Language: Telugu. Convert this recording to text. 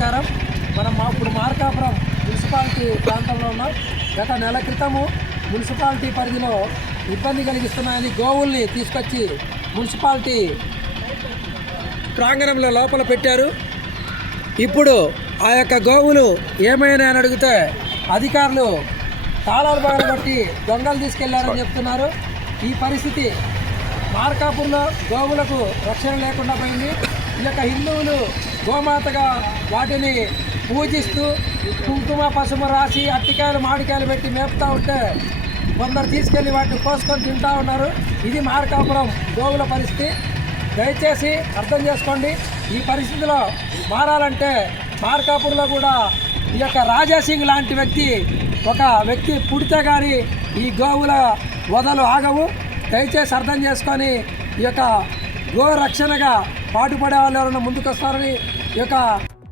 నమస్కారం. మనం ఇప్పుడు మార్కాపురం మున్సిపాలిటీ ప్రాంతంలో ఉన్నాం. గత నెల క్రితము మున్సిపాలిటీ పరిధిలో ఇబ్బంది కలిగిస్తున్నాయని గోవుల్ని తీసుకొచ్చి మున్సిపాలిటీ ప్రాంగణంలో లోపల పెట్టారు. ఇప్పుడు ఆ యొక్క గోవులు ఏమైనా అని అడిగితే అధికారులు తాళాలు బాగా బట్టి దొంగలు తీసుకెళ్లారని చెప్తున్నారు. ఈ పరిస్థితి మార్కాపూర్లో గోవులకు రక్షణ లేకుండా పోయింది. ఈ యొక్క హిందువులు గోమాతగా వాటిని పూజిస్తూ కుంకుమ పసుమ రాసి అట్టికాయలు మామిడికాయలు పెట్టి మేపుతూ ఉంటే కొందరు తీసుకెళ్ళి వాటిని కోసుకొని తింటూ ఉన్నారు. ఇది మార్కాపురం గోవుల పరిస్థితి. దయచేసి అర్థం చేసుకోండి. ఈ పరిస్థితిలో మారాలంటే మార్కాపూర్లో కూడా ఈ యొక్క రాజాసింగ్ లాంటి ఒక వ్యక్తి పుడితే కానీ ఈ గోవుల వదలు ఆగవు. దయచేసి అర్థం చేసుకొని ఈ యొక్క గో రక్షణగా పాటుపడే వాళ్ళు ఎవరైనా ముందుకు వస్తారని ఈ యొక్క